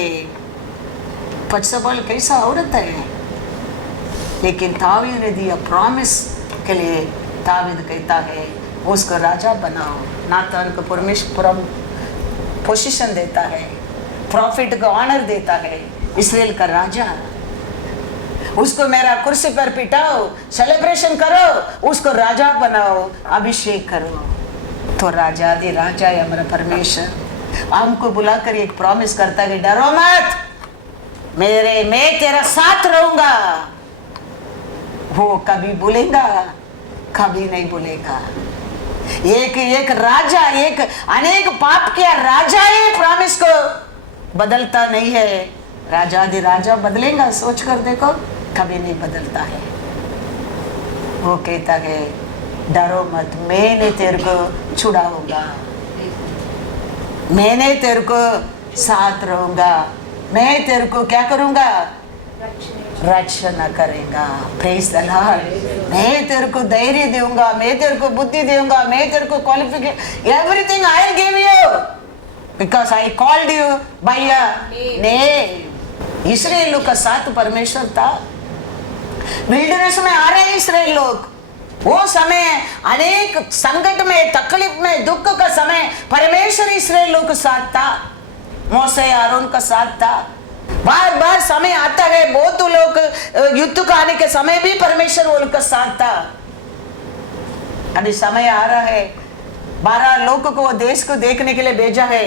पचसबल कैसा औरत है, लेकिन दावीद ने दिया प्रॉमिस के लिए। दावीद कहता है उसको राजा बनाओ। नातान को परमेश्वर पोजीशन देता है, प्रॉफिट को ऑनर देता है, इस्राएल का राजा। उसको मेरा कुर्सी पर पिटाओ, सेलिब्रेशन करो, उसको राजा बनाओ, अभिषेक करो। तो राजा दी राजा है हमारा परमेश्वर, हमको बुलाकर एक प्रॉमिस करता है, डरो मत, मैं तेरा साथ रहूंगा। वो कभी बोलेगा, कभी नहीं बोलेगा। एक राजा, एक अनेक पाप किया राजा है, प्रॉमिस को बदलता नहीं है। राजा दी राजा बदलेगा, सोच कर देखो, कभी नहीं बदलता है। वो कहता है डरो मत, मैंने तेरे को छुड़ाऊंगा, मैंने तेरे को साथ रहूंगा, मैं तेरे को क्या करूंगा, रक्षण करेगा। Praise the Lord. मैं तेरे को धैर्य दूंगा, मैं तेरे को बुद्धि दूंगा, मैं तेरे को qualification, everything I will give you because I called you by your name. इस्राएल लोग का साथ परमेश्वर था। विल्डरनेस में आ रहे इस्राएल लोग, वो समय अनेक संकट में, तकलीफ में, दुख का समय परमेश्वर इस्राएल लोग के साथ था। मोसे आरोन का साथ था। बार बार समय आता है, बहुत लोग युद्ध को आने के समय भी परमेश्वर वो लोग का साथ था। अभी समय आ रहा है, 12 लोगों को वो देश को देखने के लिए भेजा है।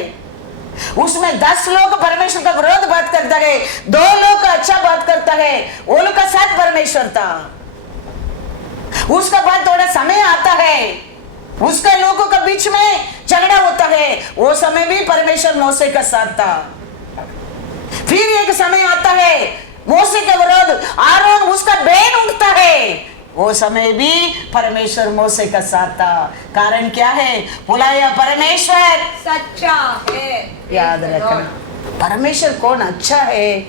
उसमें 10 लोग परमेश्वर का विरोध बात करता है, 2 लोग का अच्छा बात करता है, वो लोग का साथ परमेश्वर था। उसका बाद थोड़ा समय आता है, उसका लोगों के बीच में झगड़ा होता है, वो समय भी परमेश्वर मोसे का साथ था। फिर एक समय आता है, मोसे के विरोध आरोन उसका बैन उठता है, वो समय भी परमेश्वर मोसे का साथ था। कारण क्या है? बुलाया परमेश्वर सच्चा है। याद रखना, परमेश्वर कौन अच्छा है,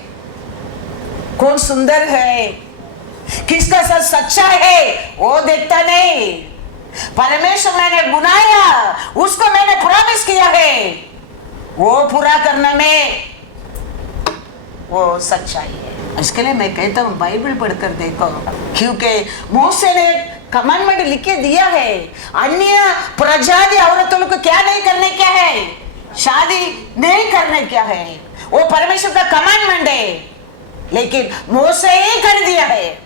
कौन सुंदर है, किसका साथ सच्चा है वो देखता नहीं। परमेश्वर मैंने बुलाया, उसको मैंने प्रॉमिस किया है, वो पूरा करने में वो सच्चाई है। इसके लिए मैं कहता हूँ बाइबल पढ़कर देखो, क्योंकि मोसे ने कमांडमेंट लिख के दिया है। अन्य प्रजाति औरतों को क्या नहीं करने क्या है, शादी नहीं करने क्या है, वो परमेश्वर का कमांडमेंट है। लेकिन मोसे ही कर दिया है,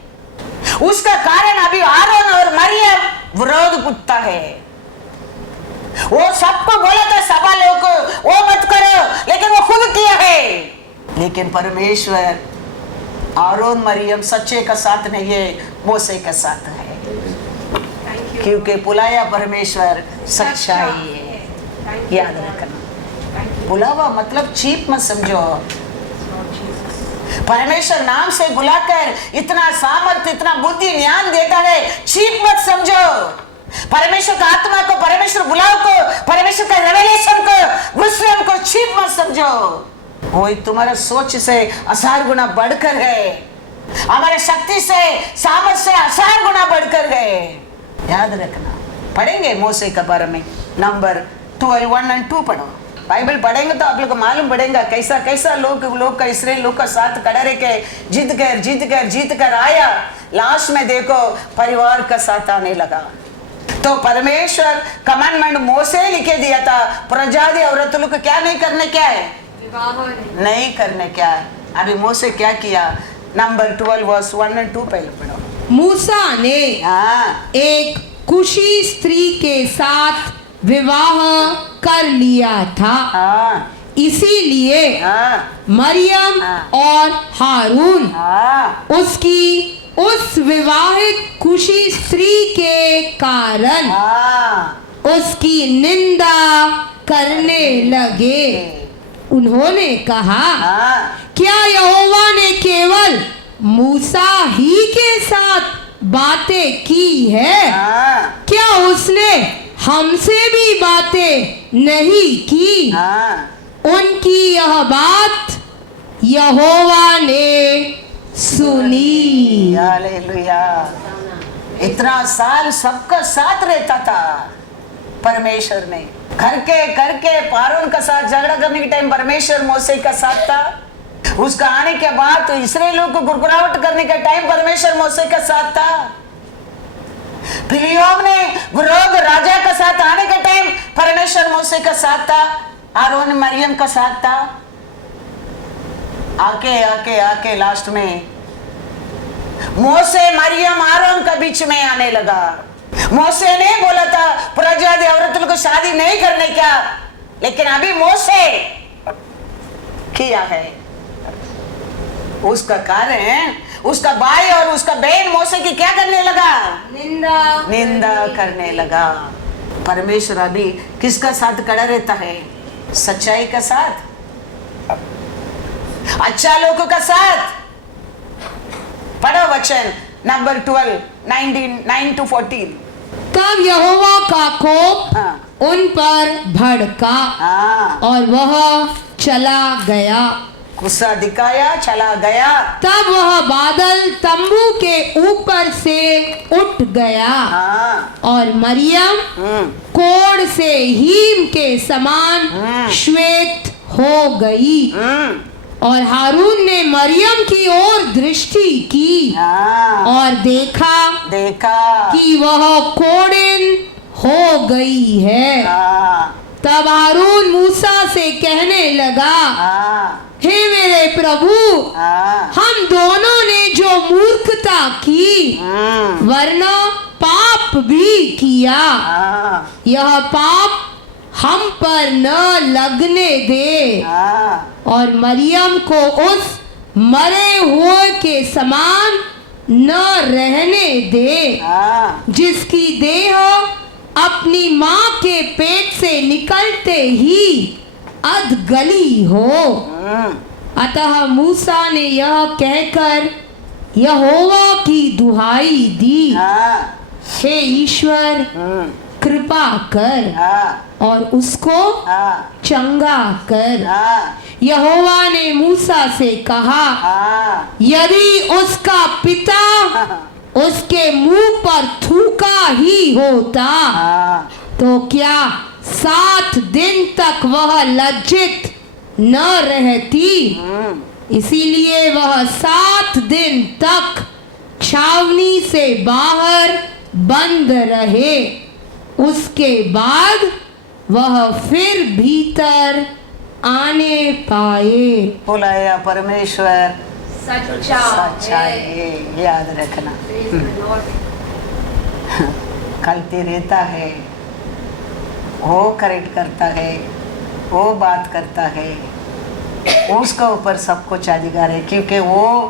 उसका कारण अभी आरोन और मरियम विरोध उठता है। वो सबको बोला था सभा लोगों को वो मत करो, लेकिन वो खुद किया है। लेकिन परमेश्वर आरोन मरियम सच्चे का साथ नहीं है, मोसे का साथ है, क्योंकि बुलाया परमेश्वर सच्चाई है। याद रखना, बुलावा मतलब चीप मत समझो। परमेश्वर नाम से बुलाकर इतना सामर्थ्य, इतना बुद्धि ज्ञान देता है, चीप मत समझो। परमेश्वर का आत्मा को, परमेश्वर बुलाव को, परमेश्वर का रेवलेशन को, विश्राम को चीप मत समझो। वो तुम्हारा सोच से 1000 गुना बढ़कर है, हमारे शक्ति से, सामर्थ से 1000 गुना बढ़कर है। याद रखना, पढ़ेंगे मोसे के बारे में, नंबर 12, 1 और 2 पढ़ो। बाइबल पढ़ेंगे तो आप लोग को मालूम पड़ेगा कैसा कैसा लोग का इस्राएल लोग का साथ खड़ा रह के जीत कर आया। लास्ट में देखो परिवार का साथ आने लगा। तो परमेश्वर कमांडमेंट मोसे लिखे दिया था, प्रजाति औरतों को क्या नहीं करने क्या है, नहीं करने क्या है। अभी मोसे क्या किया, नंबर 12 वर्स 1 और 2 पहले पढ़ो। मूसा ने एक कुशी स्त्री के साथ विवाह कर लिया था, इसीलिए मरियम और हारून उसकी उस विवाहित कुशी स्त्री के कारण उसकी निंदा करने लगे। उन्होंने कहा, क्या यहोवा ने केवल मूसा ही के साथ बातें की है? क्या उसने हमसे भी बातें नहीं की? उनकी यह बात यहोवा ने सुनी। हालेलुया। इतना साल सबका साथ रहता था परमेश्वर ने, करके पारून का साथ झगड़ा करने के टाइम परमेश्वर मोसे का साथ था। उसका आने के बाद तो इस्राएलियों को गुरगुराहट करने का टाइम परमेश्वर मोसे का साथ था। फिलियोम ने विरोध राजा का साथ आने का टाइम परमेश्वर मोसे का साथ था, आरोन मरियम का साथ था। आके लास्ट में मोसे मरियम आरोन का बीच में आने लगा। मोसे ने बोला था प्रजाति औरतों को शादी नहीं करने क्या, लेकिन अभी मोसे किया है। उसका कारण उसका भाई और उसका बहन मोसे की क्या करने लगा, निंदा करने लगा। परमेश्वर अभी किसका साथ खड़ा रहता है, सच्चाई का साथ, अच्छा लोगों का साथ। पढ़ो वचन नंबर 12 9 to 14. तब यहोवा का कोप हाँ उन पर भड़का हाँ, और वह चला गया। गुस्सा दिखाया, चला गया। तब वह बादल तंबू के ऊपर से उठ गया हाँ और मरियम कोढ़ से हीम के समान श्वेत हो गई। और हारून ने मरियम की ओर दृष्टि की हाँ, और देखा देखा कि वह कोढ़िन हो गई है। हाँ तब हारून मूसा से कहने लगा, हाँ हे मेरे प्रभु, हाँ हम दोनों ने जो मूर्खता की वरना पाप भी किया, हाँ यह पाप हम पर न लगने दे हाँ और मरियम को उस मरे हुए के समान न रहने दे हाँ जिसकी देह अपनी माँ के पेट से निकलते ही अधगली हो। अतः मूसा ने यह कहकर यहोवा की दुहाई दी, हाँ हे ईश्वर, कृपा कर हाँ और उसको हाँ चंगा कर। हाँ यहोवा ने मूसा से कहा, हाँ यदि उसका पिता उसके मुंह पर थूका ही होता हाँ तो क्या 7 दिन तक वह लज्जित न रहती? इसीलिए वह 7 दिन तक छावनी से बाहर बंद रहे। उसके बाद वह फिर भीतर आने पाए। बुलाया परमेश्वर सच्चा सच्चा है, याद रखना। गलती रहता है, वो करेक्ट करता है, वो बात करता है, उसका ऊपर सब कुछ अधिकार है, क्योंकि वो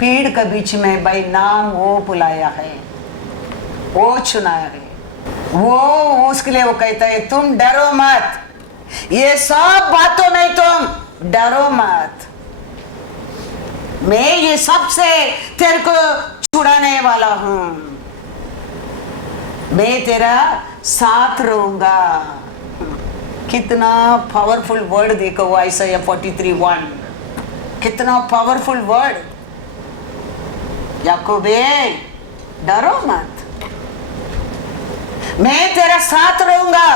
पेड़ के बीच में भाई नाम वो बुलाया है, वो चुनाया है। वो उसके लिए वो कहता है तुम डरो मत, ये सब बातों में तुम डरो मत, मैं ये सबसे तेरे को छुड़ाने वाला हूं, मैं तेरा साथ रहूंगा। कितना पावरफुल वर्ड देखो वो आइसाया 43:1, कितना पावरफुल वर्ड। याकूबे डरो मत, मैं तेरा साथ रहूंगा,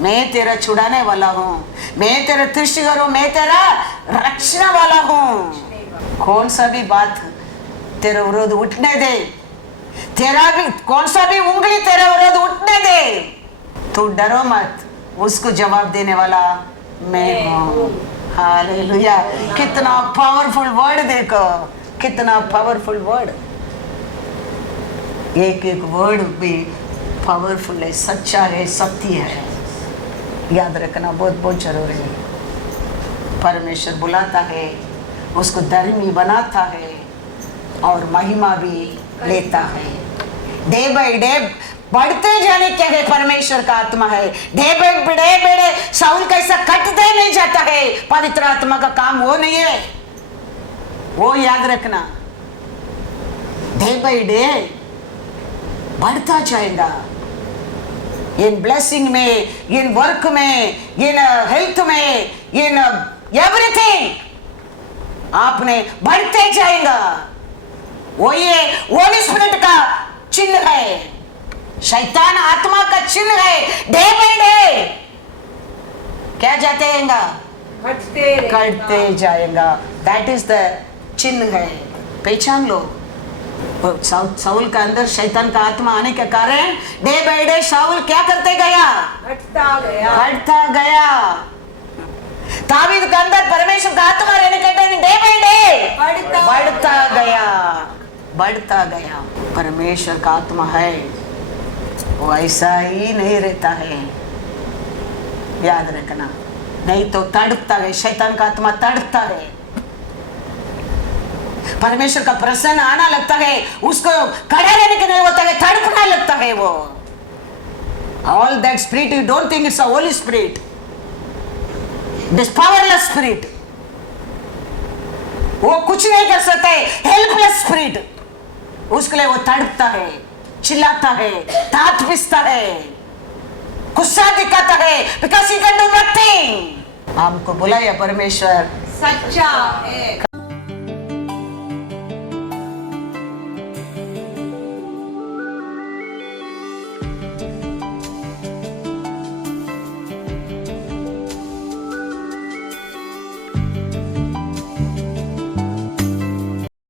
मैं तेरा छुड़ाने वाला हूँ, मैं तेरा तृष्टिकर हूँ, मैं तेरा रक्षण वाला हूँ। कौन सा भी बात तेरा विरोध उठने दे, तेरा भी कौन सा भी उंगली तेरा विरोध उठने दे, तू डरो मत, उसको जवाब देने वाला मैं हूँ। हालेलुया। कितना पावरफुल वर्ड देखो, कितना पावरफुल वर्ड, एक एक वर्ड भी पावरफुल है, सच्चा है, सत्य है। याद रखना बहुत बहुत जरूरी है। परमेश्वर बुलाता है, उसको धर्मी बनाता है और महिमा भी लेता है। डे बाय डे बढ़ते जाने क्या है, परमेश्वर का आत्मा है। डे बाय डे साउल कैसा कटते नहीं जाता है, पवित्र आत्मा का काम वो नहीं है, वो याद रखना। डे बाय डे बढ़ता जाएगा, इन ब्लेसिंग में, इन वर्क में, इन हेल्थ में, इन एवरीथिंग आपने बढ़ते जाएगा। वो ये होली स्पिरिट का चिन्ह है, शैतान आत्मा का चिन्ह है। डे बाय डे क्या जातेगा, करते जाएगा। दैट इज द चिन्ह है, पहचान लो। साउल का अंदर शैतान का आत्मा आने के कारण डे बाय डे साउल क्या करते गया, घटता गया। दावीद के अंदर परमेश्वर का आत्मा रहने के कारण डे बाय डे बढ़ता गया। परमेश्वर का आत्मा है, वो ऐसा ही नहीं रहता है, याद रखना। नहीं तो तड़पता है, शैतान का आत्मा तड़पता है। परमेश्वर का प्रसन्न आना लगता है, उसको खड़ा रहने के नहीं होता है, तड़पना लगता है वो। All that spirit, you don't think it's a Holy Spirit, this powerless spirit, वो कुछ नहीं कर सकता है, helpless spirit, उसके लिए वो तड़पता है, चिल्लाता है, दांत पिसता है, गुस्सा दिखाता है, because he can do nothing। हमको बुलाया परमेश्वर सच्चा है।